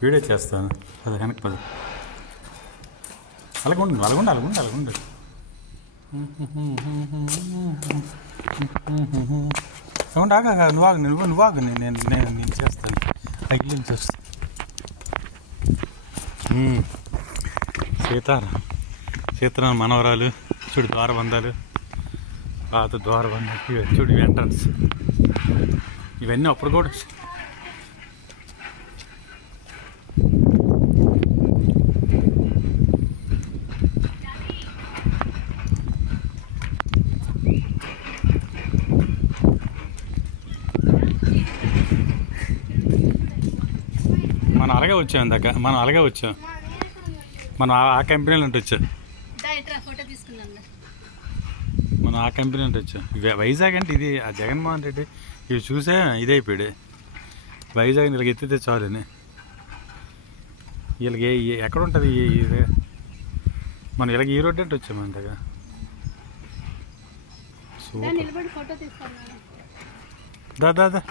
video చేస్తాను అది వెనక్కి పది అలాగుండు అలాగుండు అలాగుండు అలాగుండు అవును ఆగా నువ్వు ఆగు నేను చేస్తాను అగ్గిం చేస్తాను సీతారామ మనవరాలు చూడు ద్వారబంధాలు పాత ద్వారబంధాలు చూడు ఎంట్రన్స్ ఇవన్నీ అప్పుడు కూడా మనం అలాగే వచ్చాం ఇందాక మనం ఆ కంపెనీలో ఉంటే వచ్చాం మనం ఆ కంపెనీ అంటే వచ్చాం వైజాగ్ అంటే ఇది ఆ జగన్మోహన్ రెడ్డి ఇవి చూసే ఇదే అయిపోయాడు వైజాగ్ వీళ్ళకి ఎత్తితే చాలని వీళ్ళకి ఎక్కడ ఉంటుంది ఇది మనం ఇలాగ ఈ రోడ్డు అంటే వచ్చాము అంతగా సూపర్ దా